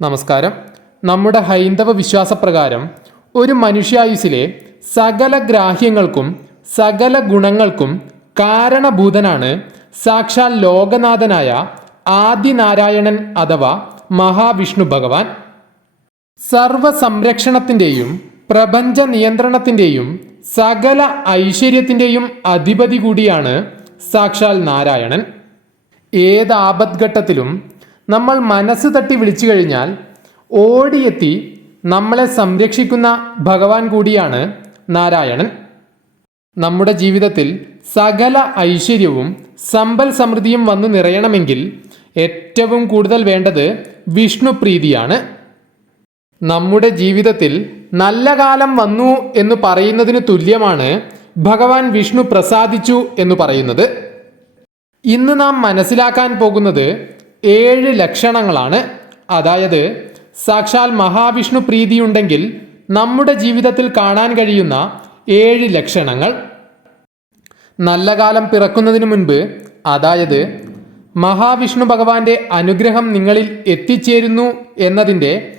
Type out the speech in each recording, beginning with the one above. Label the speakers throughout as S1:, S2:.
S1: നമസ്കാരം. നമ്മുടെ ഹൈന്ദവ വിശ്വാസപ്രകാരം ഒരു മനുഷ്യായുസിലെ സകല ഗ്രാഹ്യങ്ങൾക്കും സകല ഗുണങ്ങൾക്കും കാരണഭൂതനാണ് സാക്ഷാൽ ലോകനാഥനായ ആദിനാരായണൻ അഥവാ മഹാവിഷ്ണു ഭഗവാൻ. സർവ സംരക്ഷണത്തിന്റെയും പ്രപഞ്ച നിയന്ത്രണത്തിന്റെയും സകല ഐശ്വര്യത്തിന്റെയും അധിപതി കൂടിയാണ് സാക്ഷാൽ നാരായണൻ. ഏത് ആപദ്ഘട്ടത്തിലും നമ്മൾ മനസ്സ് തട്ടി വിളിച്ചു കഴിഞ്ഞാൽ ഓടിയെത്തി നമ്മളെ സംരക്ഷിക്കുന്ന ഭഗവാൻ കൂടിയാണ് നാരായണൻ. നമ്മുടെ ജീവിതത്തിൽ സകല ഐശ്വര്യവും സമ്പൽ സമൃദ്ധിയും വന്നു നിറയണമെങ്കിൽ ഏറ്റവും കൂടുതൽ വേണ്ടത് വിഷ്ണുപ്രീതിയാണ് നമ്മുടെ ജീവിതത്തിൽ നല്ല കാലം വന്നു എന്ന് പറയുന്നതിന് തുല്യമാണ് ഭഗവാൻ വിഷ്ണു പ്രസാദിച്ചു എന്ന് പറയുന്നത്. ഇന്ന് നാം മനസ്സിലാക്കാൻ പോകുന്നത് ഏഴ് ലക്ഷണങ്ങളാണ്. അതായത് സാക്ഷാൽ മഹാവിഷ്ണു പ്രീതിയുണ്ടെങ്കിൽ നമ്മുടെ ജീവിതത്തിൽ കാണാൻ കഴിയുന്ന ഏഴ് ലക്ഷണങ്ങൾ. നല്ല കാലം പിറക്കുന്നതിന് മുൻപ് അതായത് മഹാവിഷ്ണു ഭഗവാന്റെ അനുഗ്രഹം നിങ്ങളിൽ എത്തിച്ചേരുന്നു എന്നതിന്റെ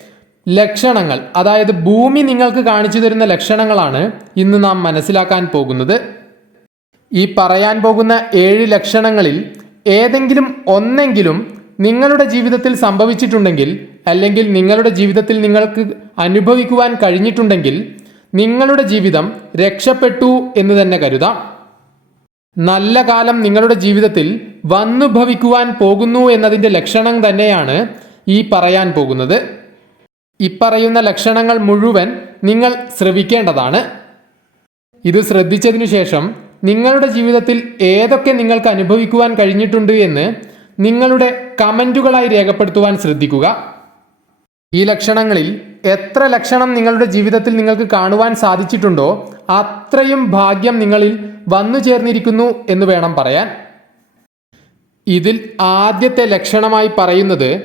S1: ലക്ഷണങ്ങൾ അതായത് ഭൂമി നിങ്ങൾക്ക് കാണിച്ചു തരുന്ന ലക്ഷണങ്ങളാണ് ഇന്ന് നാം മനസ്സിലാക്കാൻ പോകുന്നത്. ഈ പറയാൻ പോകുന്ന ഏഴ് ലക്ഷണങ്ങളിൽ ഏതെങ്കിലും ഒന്നെങ്കിലും നിങ്ങളുടെ ജീവിതത്തിൽ സംഭവിച്ചിട്ടുണ്ടെങ്കിൽ അല്ലെങ്കിൽ നിങ്ങളുടെ ജീവിതത്തിൽ നിങ്ങൾക്ക് അനുഭവിക്കുവാൻ കഴിഞ്ഞിട്ടുണ്ടെങ്കിൽ നിങ്ങളുടെ ജീവിതം രക്ഷപ്പെട്ടു എന്ന് തന്നെ കരുതാം. നല്ല കാലം നിങ്ങളുടെ ജീവിതത്തിൽ വന്നു ഭവിക്കുവാൻ പോകുന്നു എന്നതിന്റെ ലക്ഷണം തന്നെയാണ് ഈ പറയാൻ പോകുന്നത്. ഇപ്പറയുന്ന ലക്ഷണങ്ങൾ മുഴുവൻ നിങ്ങൾ ശ്രവിക്കേണ്ടതാണ്. ഇത് ശ്രദ്ധിച്ചതിനു ശേഷം നിങ്ങളുടെ ജീവിതത്തിൽ ഏതൊക്കെ നിങ്ങൾക്ക് അനുഭവിക്കുവാൻ കഴിഞ്ഞിട്ടുണ്ട് എന്ന് നിങ്ങളുടെ കമന്റുകളായി രേഖപ്പെടുത്തുവാൻ ശ്രദ്ധിക്കുക. ഈ ലക്ഷണങ്ങളിൽ എത്ര ലക്ഷണം നിങ്ങളുടെ ജീവിതത്തിൽ നിങ്ങൾക്ക് കാണുവാൻ സാധിച്ചിട്ടുണ്ടോ അത്രയും ഭാഗ്യം നിങ്ങളിൽ വന്നു ചേർന്നിരിക്കുന്നു എന്ന് വേണം പറയാൻ. ഇതിൽ ആദ്യത്തെ ലക്ഷണമായി പറയുന്നത്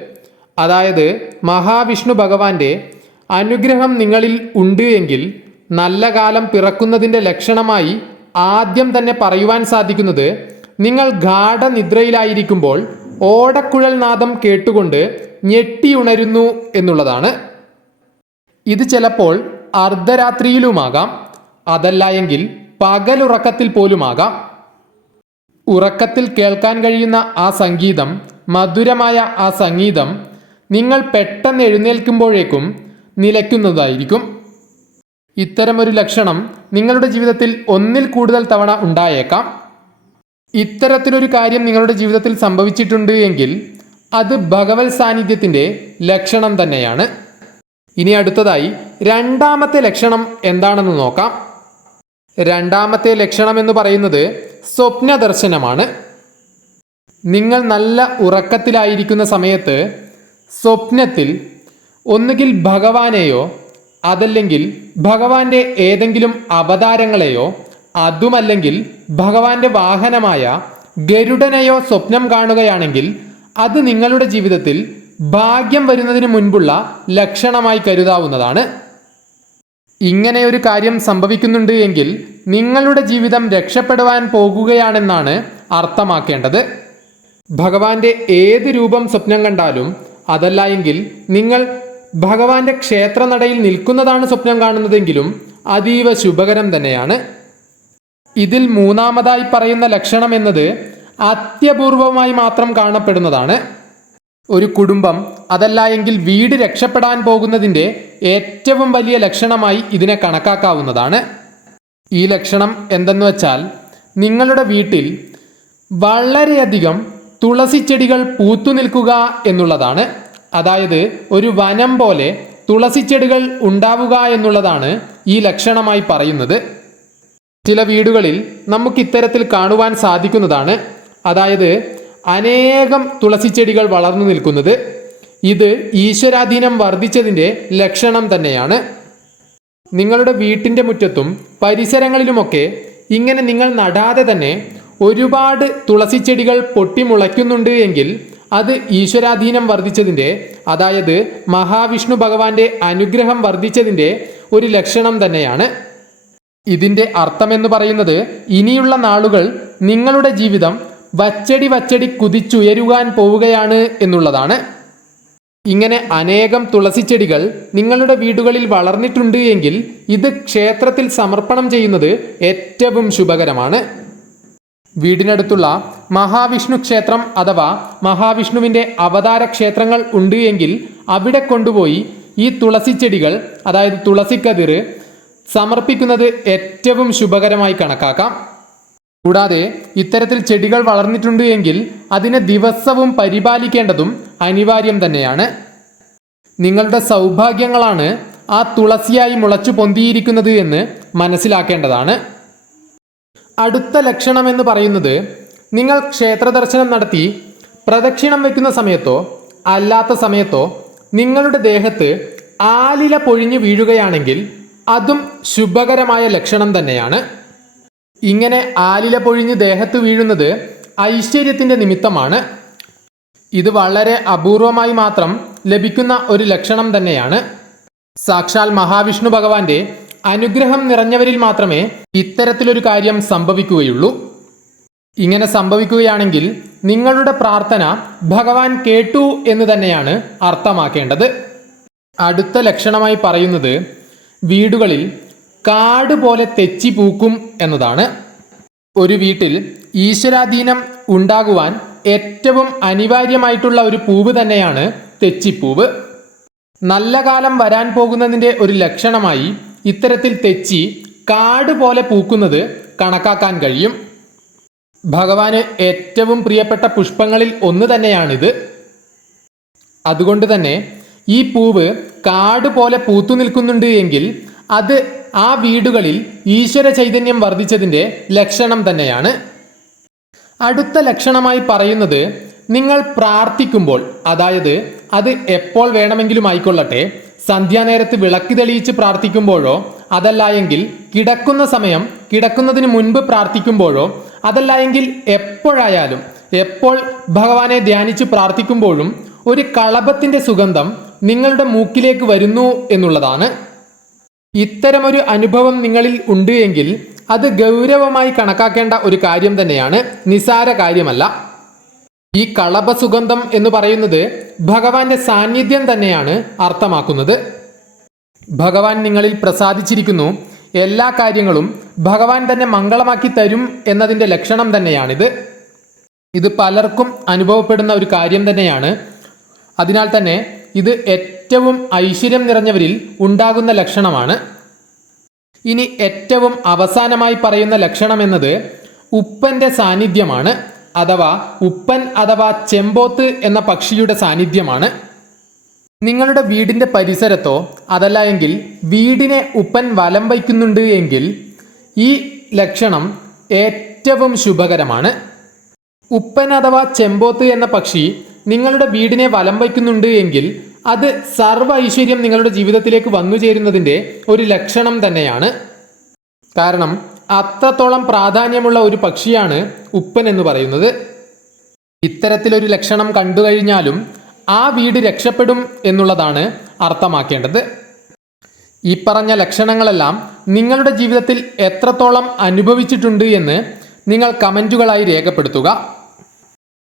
S1: അതായത് മഹാവിഷ്ണു ഭഗവാന്റെ അനുഗ്രഹം നിങ്ങളിൽ ഉണ്ട് എങ്കിൽ നല്ല കാലം പിറക്കുന്നതിന്റെ ലക്ഷണമായി ആദ്യം തന്നെ പറയുവാൻ സാധിക്കുന്നത് നിങ്ങൾ ഗാഠനിദ്രയിലായിരിക്കുമ്പോൾ ഓടക്കുഴൽ നാദം കേട്ടുകൊണ്ട് ഞെട്ടിയുണരുന്നു എന്നുള്ളതാണ്. ഇത് ചിലപ്പോൾ അർദ്ധരാത്രിയിലുമാകാം അതല്ല എങ്കിൽ പകലുറക്കത്തിൽ പോലുമാകാം. ഉറക്കത്തിൽ കേൾക്കാൻ കഴിയുന്ന ആ സംഗീതം മധുരമായ ആ സംഗീതം നിങ്ങൾ പെട്ടെന്ന് എഴുന്നേൽക്കുമ്പോഴേക്കും നിലയ്ക്കുന്നതായിരിക്കും. ഇത്തരമൊരു ലക്ഷണം നിങ്ങളുടെ ജീവിതത്തിൽ ഒന്നിൽ കൂടുതൽ തവണ ഉണ്ടായേക്കാം. ഇത്തരത്തിലൊരു കാര്യം നിങ്ങളുടെ ജീവിതത്തിൽ സംഭവിച്ചിട്ടുണ്ട് എങ്കിൽ അത് ഭഗവത് സാന്നിധ്യത്തിന്റെ ലക്ഷണം തന്നെയാണ്. ഇനി അടുത്തതായി രണ്ടാമത്തെ ലക്ഷണം എന്താണെന്ന് നോക്കാം. രണ്ടാമത്തെ ലക്ഷണം എന്ന് പറയുന്നത് സ്വപ്ന ദർശനമാണ് നിങ്ങൾ നല്ല ഉറക്കത്തിലായിരിക്കുന്ന സമയത്ത് സ്വപ്നത്തിൽ ഒന്നുകിൽ ഭഗവാനെയോ അതല്ലെങ്കിൽ ഭഗവാന്റെ ഏതെങ്കിലും അവതാരങ്ങളെയോ അതുമല്ലെങ്കിൽ ഭഗവാന്റെ വാഹനമായ ഗരുഡനെയോ സ്വപ്നം കാണുകയാണെങ്കിൽ അത് നിങ്ങളുടെ ജീവിതത്തിൽ ഭാഗ്യം വരുന്നതിന് മുൻപുള്ള ലക്ഷണമായി കരുതാവുന്നതാണ്. ഇങ്ങനെ ഒരു കാര്യം സംഭവിക്കുന്നുണ്ട് എങ്കിൽ നിങ്ങളുടെ ജീവിതം രക്ഷപ്പെടുവാൻ പോകുകയാണെന്നാണ് അർത്ഥമാക്കേണ്ടത്. ഭഗവാന്റെ ഏത് രൂപം സ്വപ്നം കണ്ടാലും അതല്ല എങ്കിൽ നിങ്ങൾ ഭഗവാന്റെ ക്ഷേത്രനടയിൽ നിൽക്കുന്നതാണ് സ്വപ്നം കാണുന്നതെങ്കിലും അതീവ ശുഭകരം തന്നെയാണ്. ഇതിൽ മൂന്നാമതായി പറയുന്ന ലക്ഷണം എന്നത് അത്യപൂർവമായി മാത്രം കാണപ്പെടുന്നതാണ്. ഒരു കുടുംബം അതല്ല എങ്കിൽ വീട് രക്ഷപ്പെടാൻ പോകുന്നതിന്റെ ഏറ്റവും വലിയ ലക്ഷണമായി ഇതിനെ കണക്കാക്കാവുന്നതാണ്. ഈ ലക്ഷണം എന്തെന്ന് വെച്ചാൽ നിങ്ങളുടെ വീട്ടിൽ വളരെയധികം തുളസി ചെടികൾ പൂത്തു നിൽക്കുക എന്നുള്ളതാണ്. അതായത് ഒരു വനം പോലെ തുളസി ചെടികൾ ഉണ്ടാവുക എന്നുള്ളതാണ് ഈ ലക്ഷണമായി പറയുന്നത്. ചില വീടുകളിൽ നമുക്ക് ഇത്തരത്തിൽ കാണുവാൻ സാധിക്കുന്നതാണ്. അതായത് അനേകം തുളസിച്ചെടികൾ വളർന്നു നിൽക്കുന്നത്. ഇത് ഈശ്വരാധീനം വർദ്ധിച്ചതിന്റെ ലക്ഷണം തന്നെയാണ്. നിങ്ങളുടെ വീട്ടിന്റെ മുറ്റത്തും പരിസരങ്ങളിലുമൊക്കെ ഇങ്ങനെ നിങ്ങൾ നടാതെ തന്നെ ഒരുപാട് തുളസിച്ചെടികൾ പൊട്ടിമുളയ്ക്കുന്നുണ്ട് എങ്കിൽ അത് ഈശ്വരാധീനം വർദ്ധിച്ചതിന്റെ അതായത് മഹാവിഷ്ണു ഭഗവാന്റെ അനുഗ്രഹം വർദ്ധിച്ചതിന്റെ ഒരു ലക്ഷണം തന്നെയാണ്. ഇതിന്റെ അർത്ഥമെന്ന് പറയുന്നത് ഇനിയുള്ള നാളുകൾ നിങ്ങളുടെ ജീവിതം വച്ചടി വച്ചടി കുതിച്ചുയരുവാൻ പോവുകയാണ് എന്നുള്ളതാണ്. ഇങ്ങനെ അനേകം തുളസി ചെടികൾ നിങ്ങളുടെ വീടുകളിൽ വളർന്നിട്ടുണ്ട് എങ്കിൽ ഇത് ക്ഷേത്രത്തിൽ സമർപ്പണം ചെയ്യുന്നത് ഏറ്റവും ശുഭകരമാണ്. വീടിനടുത്തുള്ള മഹാവിഷ്ണു ക്ഷേത്രം അഥവാ മഹാവിഷ്ണുവിന്റെ അവതാര ക്ഷേത്രങ്ങൾ ഉണ്ട് എങ്കിൽ അവിടെ കൊണ്ടുപോയി ഈ തുളസി ചെടികൾ അതായത് തുളസിക്കതിർ സമർപ്പിക്കുന്നത് ഏറ്റവും ശുഭകരമായി കണക്കാക്കാം. കൂടാതെ ഇത്തരത്തിൽ ചെടികൾ വളർന്നിട്ടുണ്ട് എങ്കിൽ അതിനെ ദിവസവും പരിപാലിക്കേണ്ടതും അനിവാര്യം തന്നെയാണ്. നിങ്ങളുടെ സൗഭാഗ്യങ്ങളാണ് ആ തുളസിയായി മുളച്ചു പൊന്തിയിരിക്കുന്നത് എന്ന് മനസ്സിലാക്കേണ്ടതാണ്. അടുത്ത ലക്ഷണം എന്ന് പറയുന്നത് നിങ്ങൾ ക്ഷേത്ര ദർശനം നടത്തി പ്രദക്ഷിണം വയ്ക്കുന്ന സമയത്തോ അല്ലാത്ത സമയത്തോ നിങ്ങളുടെ ദേഹത്ത് ആലില പൊഴിഞ്ഞു വീഴുകയാണെങ്കിൽ അതും ശുഭകരമായ ലക്ഷണം തന്നെയാണ്. ഇങ്ങനെ ആലില പൊഴിഞ്ഞ് ദേഹത്ത് വീഴുന്നത് ഐശ്വര്യത്തിന്റെ നിമിത്തമാണ്. ഇത് വളരെ അപൂർവമായി മാത്രം ലഭിക്കുന്ന ഒരു ലക്ഷണം തന്നെയാണ്. സാക്ഷാൽ മഹാവിഷ്ണു ഭഗവാന്റെ അനുഗ്രഹം നിറഞ്ഞവരിൽ മാത്രമേ ഇത്തരത്തിലൊരു കാര്യം സംഭവിക്കുകയുള്ളൂ. ഇങ്ങനെ സംഭവിക്കുകയാണെങ്കിൽ നിങ്ങളുടെ പ്രാർത്ഥന ഭഗവാൻ കേട്ടു എന്ന് തന്നെയാണ് അർത്ഥമാക്കേണ്ടത്. അടുത്ത ലക്ഷണമായി പറയുന്നത് വീടുകളിൽ കാട് പോലെ തെച്ചി പൂക്കും എന്നതാണ്. ഒരു വീട്ടിൽ ഈശ്വരാധീനം ഉണ്ടാകുവാൻ ഏറ്റവും അനിവാര്യമായിട്ടുള്ള ഒരു പൂവ് തന്നെയാണ് തെച്ചിപ്പൂവ്. നല്ല കാലം വരാൻ പോകുന്നതിന്റെ ഒരു ലക്ഷണമായി ഇത്തരത്തിൽ തെച്ചി കാട് പോലെ പൂക്കുന്നത് കണക്കാക്കാൻ കഴിയും. ഭഗവാന് ഏറ്റവും പ്രിയപ്പെട്ട പുഷ്പങ്ങളിൽ ഒന്ന് തന്നെയാണിത്. അതുകൊണ്ട് തന്നെ ഈ പൂവ് കാട് പോലെ പൂത്തു നിൽക്കുന്നുണ്ട് എങ്കിൽ അത് ആ വീടുകളിൽ ഈശ്വര ചൈതന്യം വർദ്ധിച്ചതിന്റെ ലക്ഷണം തന്നെയാണ്. അടുത്ത ലക്ഷണമായി പറയുന്നത് നിങ്ങൾ പ്രാർത്ഥിക്കുമ്പോൾ അതായത് അത് എപ്പോൾ വേണമെങ്കിലും ആയിക്കൊള്ളട്ടെ സന്ധ്യാനേരത്ത് വിളക്ക് തെളിയിച്ച് പ്രാർത്ഥിക്കുമ്പോഴോ അതല്ല എങ്കിൽ കിടക്കുന്ന സമയം കിടക്കുന്നതിന് മുൻപ് പ്രാർത്ഥിക്കുമ്പോഴോ അതല്ല എങ്കിൽ എപ്പോഴായാലും എപ്പോൾ ഭഗവാനെ ധ്യാനിച്ച് പ്രാർത്ഥിക്കുമ്പോഴും ഒരു കളപത്തിന്റെ സുഗന്ധം നിങ്ങളുടെ മൂക്കിലേക്ക് വരുന്നു എന്നുള്ളതാണ്. ഇത്തരമൊരു അനുഭവം നിങ്ങളിൽ ഉണ്ട് എങ്കിൽ അത് ഗൗരവമായി കണക്കാക്കേണ്ട ഒരു കാര്യം തന്നെയാണ്. നിസാര കാര്യമല്ല. ഈ കളപ സുഗന്ധം എന്ന് പറയുന്നത് ഭഗവാന്റെ സാന്നിധ്യം തന്നെയാണ് അർത്ഥമാക്കുന്നത്. ഭഗവാൻ നിങ്ങളിൽ പ്രസാദിച്ചിരിക്കുന്നു. എല്ലാ കാര്യങ്ങളും ഭഗവാൻ തന്നെ മംഗളമാക്കി തരും എന്നതിന്റെ ലക്ഷണം തന്നെയാണിത്. ഇത് പലർക്കും അനുഭവപ്പെടുന്ന ഒരു കാര്യം തന്നെയാണ്. അതിനാൽ തന്നെ ഇത് ഏറ്റവും ഐശ്വര്യം നിറഞ്ഞവരിൽ ഉണ്ടാകുന്ന ലക്ഷണമാണ്. ഇനി ഏറ്റവും അവസാനമായി പറയുന്ന ലക്ഷണം എന്നത് ഉപ്പന്റെ സാന്നിധ്യമാണ് അഥവാ ഉപ്പൻ അഥവാ ചെമ്പോത്ത് എന്ന പക്ഷിയുടെ സാന്നിധ്യമാണ്. നിങ്ങളുടെ വീടിന്റെ പരിസരത്തോ അതല്ല എങ്കിൽ വീടിനെ ഉപ്പൻ വലം വയ്ക്കുന്നുണ്ട് എങ്കിൽ ഈ ലക്ഷണം ഏറ്റവും ശുഭകരമാണ്. ഉപ്പൻ അഥവാ ചെമ്പോത്ത് എന്ന പക്ഷി നിങ്ങളുടെ വീടിനെ വലം വയ്ക്കുന്നുണ്ട് എങ്കിൽ അത് സർവ ഐശ്വര്യം നിങ്ങളുടെ ജീവിതത്തിലേക്ക് വന്നു ചേരുന്നതിന്റെ ഒരു ലക്ഷണം തന്നെയാണ്. കാരണം അത്രത്തോളം പ്രാധാന്യമുള്ള ഒരു പക്ഷിയാണ് ഉപ്പൻ എന്ന് പറയുന്നത്. ഇത്തരത്തിലൊരു ലക്ഷണം കണ്ടു കഴിഞ്ഞാലും ആ വീട് രക്ഷപ്പെടും എന്നുള്ളതാണ് അർത്ഥമാക്കേണ്ടത്. ഈ പറഞ്ഞ ലക്ഷണങ്ങളെല്ലാം നിങ്ങളുടെ ജീവിതത്തിൽ എത്രത്തോളം അനുഭവിച്ചിട്ടുണ്ട് എന്ന് നിങ്ങൾ കമന്റുകളായി രേഖപ്പെടുത്തുക.